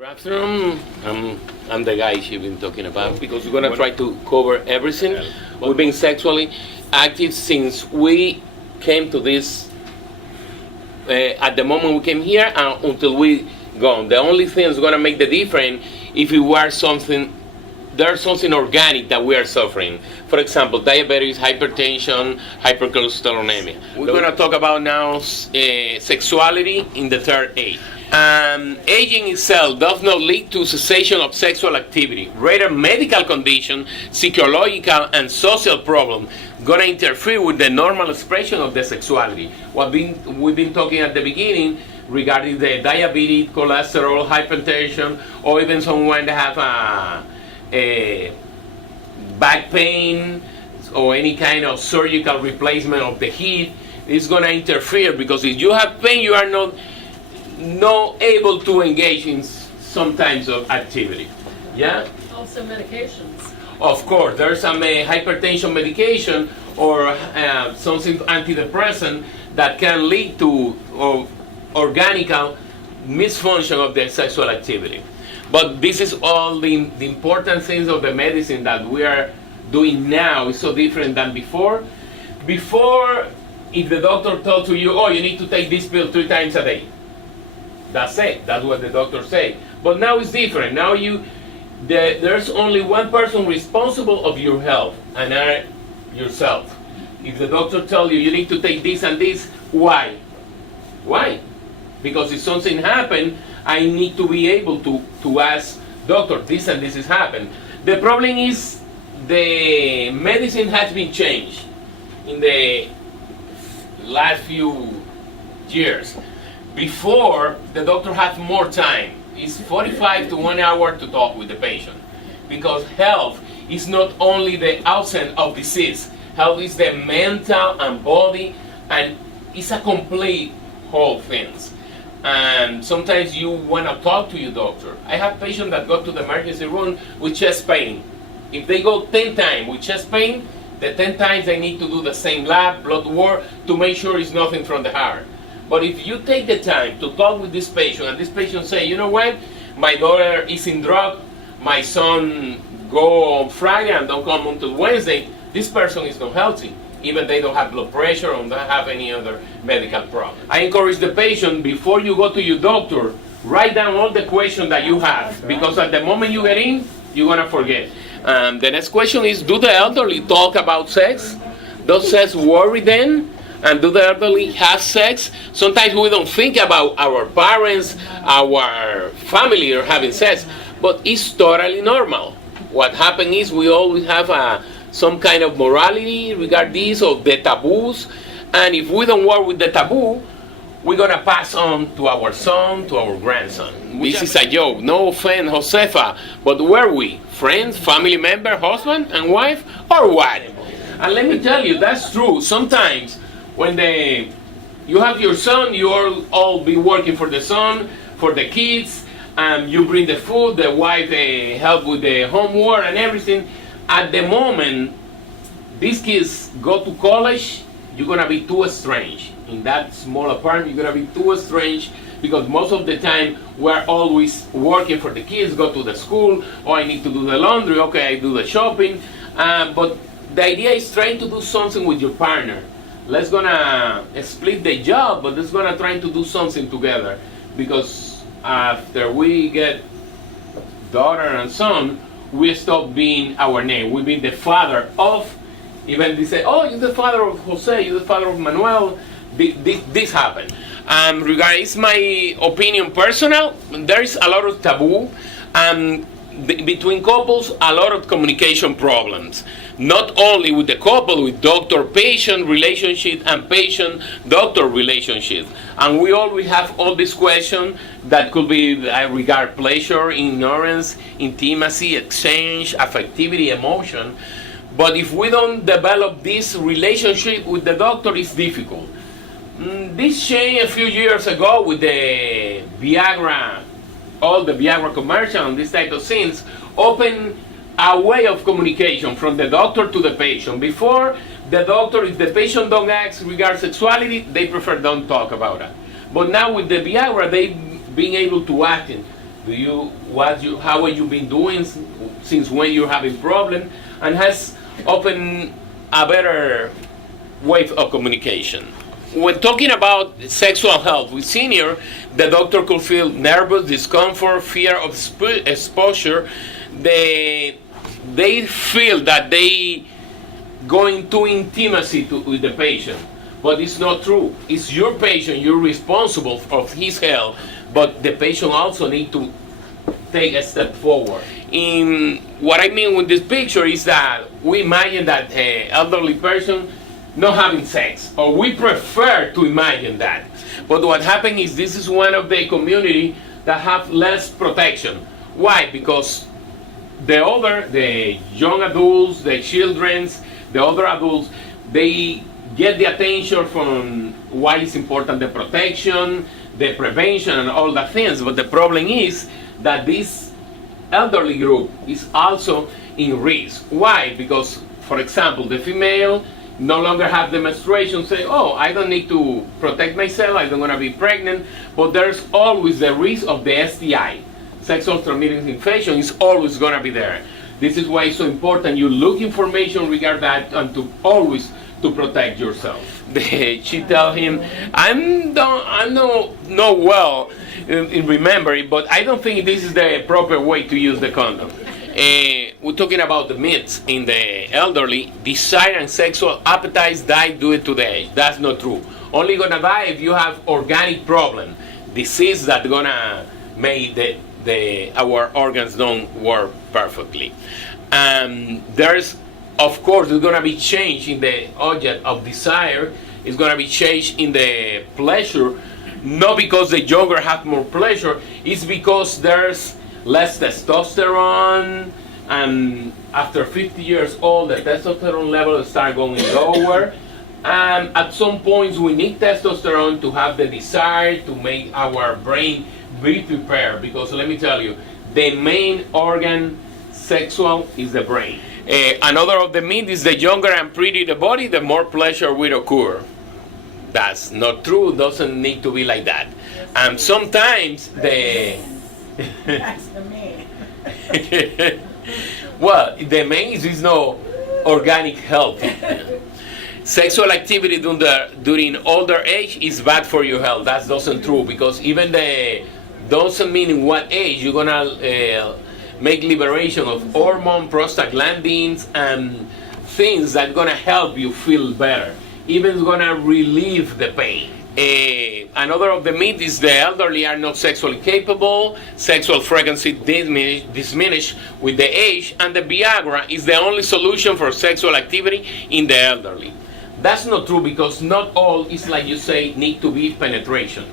Good afternoon. I'm the guy she's been talking about because we're gonna try to cover everything. We've been sexually active since we came to this. At the moment we came here and until we gone. The only thing that's gonna make the difference if you are something. There's something organic that we are suffering. For example, diabetes, hypertension, hypercholesterolemia. We're gonna talk about now sexuality in the third age. Aging itself does not lead to cessation of sexual activity. Rather, medical condition, psychological, and social problem gonna interfere with the normal expression of the sexuality. We've been talking at the beginning regarding the diabetes, cholesterol, hypertension, or even someone that have a back pain or any kind of surgical replacement of the hip. Is gonna interfere because if you have pain, you are not able to engage in some types of activity. Yeah? Also medications. Of course, there's some hypertension medication or something antidepressant that can lead to organic misfunction of the sexual activity. But this is all the important things of the medicine that we are doing now is so different than before. Before, if the doctor told to you, oh, you need to take this pill 3 times a day. That's it. That's what the doctor say. But now it's different. Now there's only one person responsible of your health, and yourself. If the doctor tells you need to take this and this, why? Why? Because if something happened, I need to be able to ask doctor, this and this has happened. The problem is the medicine has been changed in the last few years. Before, the doctor had more time. It's 45 to 1 hour to talk with the patient. Because health is not only the absence of disease. Health is the mental and body, and it's a complete whole thing. And sometimes you want to talk to your doctor. I have patients that go to the emergency room with chest pain. If they go 10 times with chest pain, the 10 times they need to do the same lab, blood work, to make sure it's nothing from the heart. But if you take the time to talk with this patient, and this patient say, you know what, my daughter is in drug, my son go on Friday and don't come until Wednesday, this person is not healthy. Even they don't have blood pressure or don't have any other medical problem. I encourage the patient, before you go to your doctor, write down all the questions that you have, because at the moment you get in, you're gonna forget. The next question is, do the elderly talk about sex? Does sex worry them? And do the elderly have sex? Sometimes we don't think about our parents, our family are having sex, but it's totally normal. What happens is we always have some kind of morality regarding this, or the taboos, and if we don't work with the taboo, we're gonna pass on to our son, to our grandson. This is a joke, no offense, Josefa, but were we friends, family member, husband and wife, or what? And let me tell you, that's true. Sometimes when you have your son, you all be working for the son, for the kids, you bring the food, the wife help with the homework and everything. At the moment these kids go to college, you're gonna be too estranged. In that small apartment, you're gonna be too estranged because most of the time we're always working for the kids, go to the school, or I need to do the laundry, okay, I do the shopping. But the idea is trying to do something with your partner. Let's gonna split the job, but let's gonna try to do something together. Because after we get daughter and son, we stop being our name. We be the father of, even they say, oh, you're the father of Jose, you're the father of Manuel. This happened. Regarding my opinion personal, there is a lot of taboo. Between couples, a lot of communication problems. Not only with the couple, with doctor-patient relationship and patient-doctor relationship. And we always have all these questions that could be regard pleasure, ignorance, intimacy, exchange, affectivity, emotion. But if we don't develop this relationship with the doctor, it's difficult. This changed a few years ago with the Viagra, all the Viagra commercial and this type of things, open a way of communication from the doctor to the patient. Before, the doctor, if the patient don't ask regarding sexuality, they prefer don't talk about it. But now with the Viagra, they being able to act How have you been doing since when you're having problem, and has opened a better way of communication. When talking about sexual health with senior, the doctor could feel nervous, discomfort, fear of exposure. They feel that they go into intimacy with the patient, but it's not true. It's your patient. You're responsible for his health, but the patient also need to take a step forward. In what I mean with this picture is that we imagine that an elderly person not having sex, or we prefer to imagine that. But what happened is this is one of the community that have less protection. Why? Because the young adults, the children's, the older adults, they get the attention from why it's important, the protection, the prevention, and all the things. But the problem is that this elderly group is also in risk. Why? Because, for example, the female no longer have the menstruation, say, oh, I don't need to protect myself, I don't want to be pregnant, but there's always the risk of the STI. Sexual transmitted infection is always going to be there. This is why it's so important you look information regarding that and to always to protect yourself. She tell him, I'm not well in remembering, but I don't think this is the proper way to use the condom. We're talking about the myths in the elderly. Desire and sexual appetites die due to the age. That's not true. Only gonna die if you have organic problem, disease that gonna make our organs don't work perfectly. There's, of course, there's gonna be change in the object of desire. It's gonna be change in the pleasure, not because the younger have more pleasure. It's because there's less testosterone, and after 50 years old, the testosterone levels start going lower. And at some points, we need testosterone to have the desire to make our brain be prepared. Because let me tell you, the main organ sexual is the brain. Another of the myths is the younger and prettier the body, the more pleasure will occur. That's not true. Doesn't need to be like that. And sometimes That's the main. well, the main is no organic health. Sexual activity during older age is bad for your health. That doesn't true, because even doesn't mean in what age you're gonna make liberation of hormone, prostaglandins, and things that gonna help you feel better. Even gonna relieve the pain. Another of the myths is the elderly are not sexually capable, sexual frequency diminish with the age, and the Viagra is the only solution for sexual activity in the elderly. That's not true, because not all is, like you say, need to be penetration.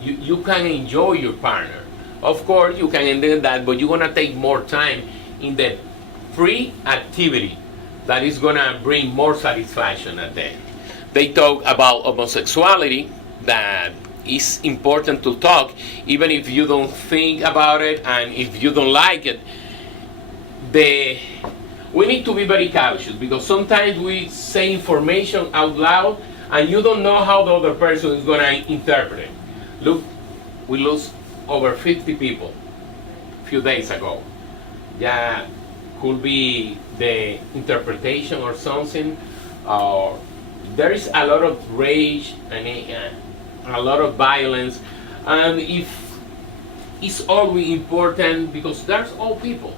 You can enjoy your partner. Of course, you can enjoy that, but you're gonna take more time in the pre-activity that is gonna bring more satisfaction at the end. They talk about homosexuality, that is important to talk, even if you don't think about it and if you don't like it. We need to be very cautious, because sometimes we say information out loud and you don't know how the other person is going to interpret it. Look, we lost over 50 people a few days ago. Yeah, could be the interpretation or something. There is a lot of rage and a lot of violence, and it's always important, because there's all people.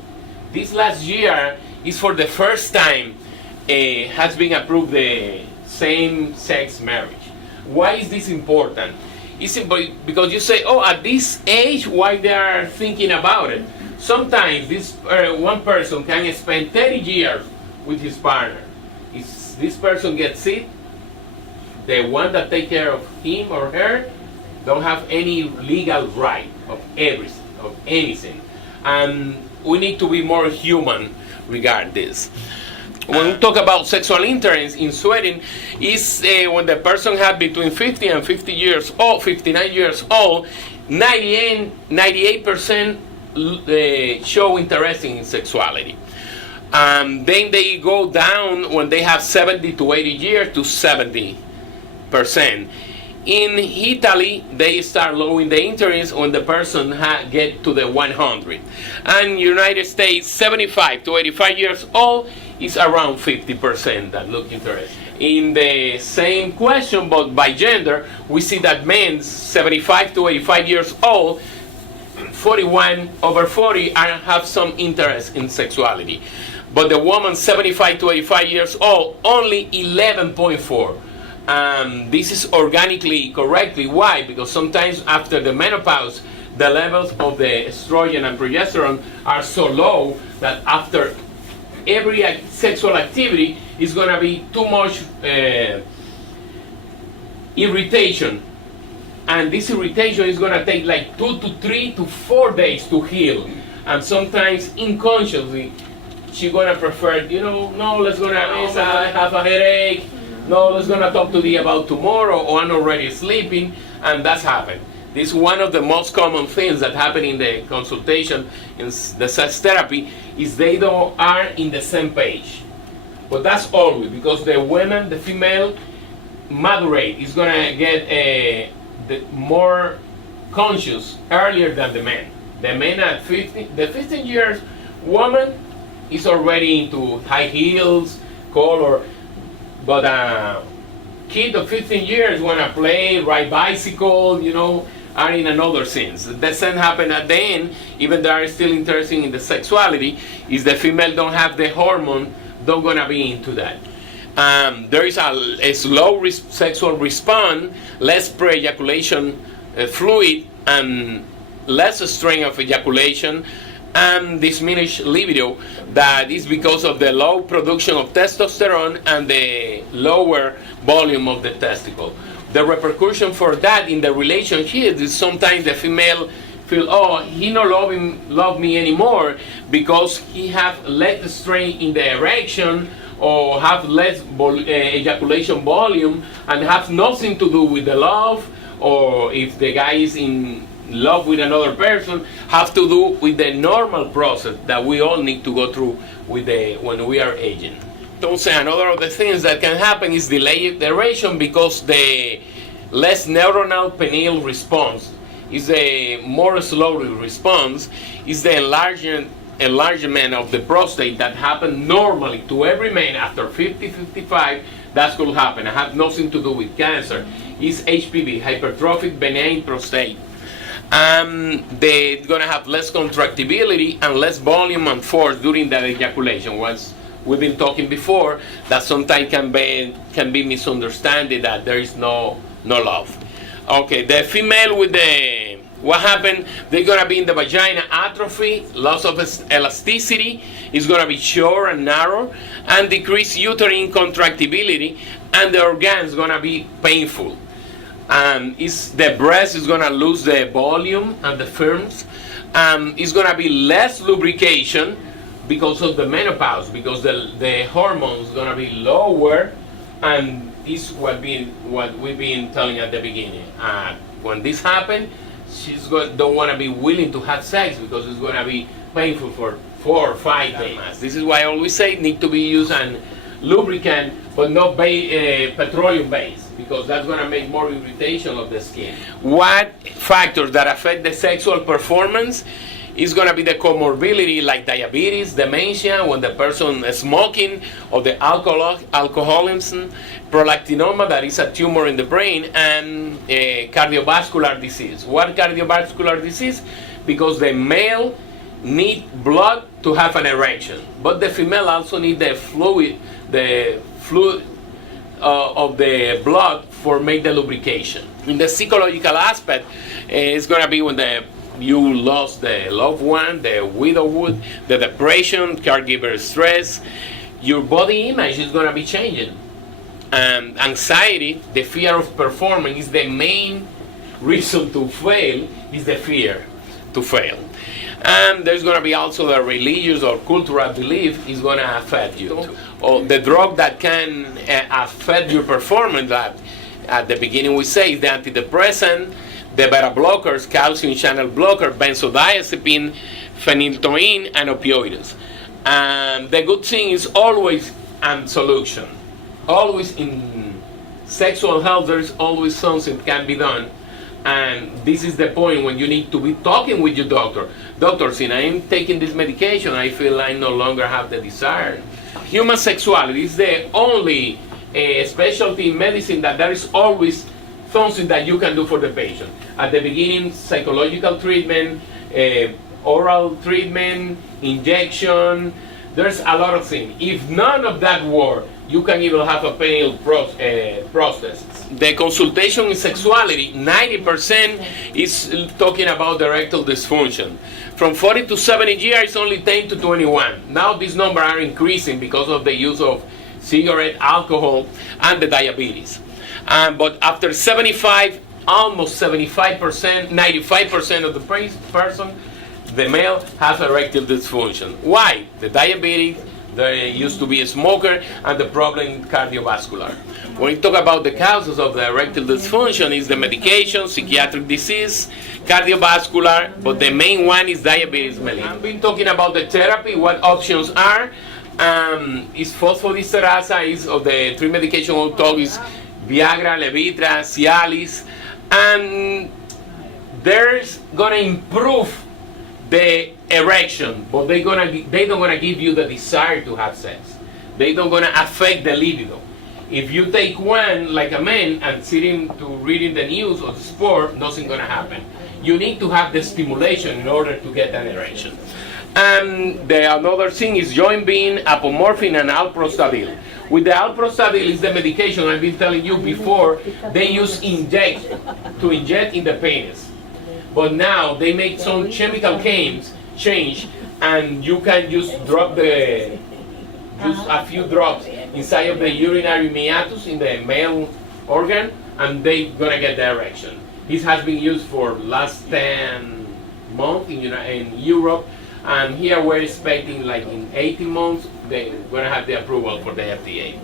This last year is for the first time has been approved the same-sex marriage. Why is this important? It's because you say, oh, at this age, why they are thinking about it? Sometimes this one person can spend 30 years with his partner. If this person gets sick, the one that take care of him or her don't have any legal right of anything. And we need to be more human regarding this. When we talk about sexual interest in Sweden, is when the person has between 50 and 50 years old, 59 years old, 98% show interest in sexuality. Then they go down when they have 70 to 80 years to 70%. In Italy, they start lowering the interest when the person get to the 100. And United States, 75 to 85 years old is around 50% that look interest. In the same question, but by gender, we see that men 75 to 85 years old, 41 over 40 have some interest in sexuality. But the woman 75 to 85 years old, only 11.4. This is organically correctly. Why? Because sometimes after the menopause, the levels of the estrogen and progesterone are so low that after every sexual activity is going to be too much irritation. And this irritation is going to take like 2 to 3 to 4 days to heal. And sometimes unconsciously, she's going to prefer, no, let's go to I have a headache. No, let's going to talk to thee about tomorrow, or I'm already sleeping. And that's happened. This is one of the most common things that happen in the consultation, in the sex therapy, is they don't are in the same page. But that's always because the women, the female, maturate is going to get more conscious earlier than the men. The men at 15 years, woman is already into high heels, color, but a kid of 15 years want to play, ride bicycle, are in another sense. The same happen at the end, even they are still interested in the sexuality, is the female don't have the hormone, don't gonna be into that. There is a slow sexual response, less pre-ejaculation fluid, and less strength of ejaculation, and diminished libido. That is because of the low production of testosterone and the lower volume of the testicle. The repercussion for that in the relationship is sometimes the female feel, he no love me anymore because he have less strength in the erection or have less ejaculation volume and have nothing to do with the love, or if the guy is in love with another person, have to do with the normal process that we all need to go through when we are aging. So another of the things that can happen is delayed erection because the less neuronal pineal response is a more slowly response, is the enlargement of the prostate that happen normally to every man after 50-55. That could happen. It have nothing to do with cancer. It's HPV, hypertrophic benign prostate. They're gonna have less contractibility and less volume and force during the ejaculation. Once we've been talking before, that sometimes can be misunderstood that there is no love. Okay, the female with what happened? They're gonna be in the vagina atrophy, loss of elasticity. It's gonna be short and narrow, and decreased uterine contractibility, and the organ's gonna be painful. The breast is gonna lose the volume and the firmness. It's gonna be less lubrication because of the menopause, because the hormones gonna be lower, and this what we've been telling at the beginning. When this happens, don't want to be willing to have sex because it's going to be painful for 4 or 5 days. This is why I always say need to be used an lubricant, but not petroleum based, because that's going to make more irritation of the skin. What factors that affect the sexual performance is going to be the comorbidity like diabetes, dementia, when the person is smoking, or the alcoholism, prolactinoma, that is a tumor in the brain, and cardiovascular disease. What cardiovascular disease? Because the male need blood to have an erection, but the female also need the fluid of the blood for make the lubrication. In the psychological aspect, it's going to be when you lost the loved one, the widowhood, the depression, caregiver stress, your body image is going to be changing. Anxiety, the fear of performing, is the main reason to fail, is the fear to fail. And there's going to be also the religious or cultural belief is going to affect you. Or the drug that can affect your performance, that at the beginning we say is the antidepressant, the beta blockers, calcium channel blocker, benzodiazepine, phenytoin, and opioids. The good thing is always solution. Always in sexual health, there's always something can be done. And this is the point when you need to be talking with your doctor. Doctor, since I'm taking this medication, I feel I no longer have the desire. Human sexuality is the only specialty in medicine that there is always something that you can do for the patient. At the beginning, psychological treatment, oral treatment, injection, there's a lot of things. If none of that works, you can even have a penile prosthesis. The consultation in sexuality, 90% is talking about erectile dysfunction. From 40 to 70 years, only 10 to 21. Now these numbers are increasing because of the use of cigarette, alcohol, and the diabetes. But after 75, almost 75%, 95% of the person, the male has erectile dysfunction. Why? The diabetes, they used to be a smoker, and the problem cardiovascular. When we talk about the causes of the erectile dysfunction, is the medication, psychiatric disease, cardiovascular, but the main one is diabetes mellitus. I've been talking about the therapy, what options are. Is phosphodiesterase, is of the three medication we'll talk is Viagra, Levitra, Cialis, and there's gonna improve the erection, but they don't gonna give you the desire to have sex. They don't gonna affect the libido. If you take one like a man and sitting to reading the news or the sport, nothing gonna happen. You need to have the stimulation in order to get an erection. And the another thing is joint being, apomorphine, and alprostadil. With the alprostadil is the medication I've been telling you before. They use to inject in the penis. But now they make some chemical change, and you can just drop just a few drops inside of the urinary meatus in the male organ, and they gonna get the erection. This has been used for last 10 months in Europe, and here we're expecting like in 18 months they're gonna have the approval for the FDA.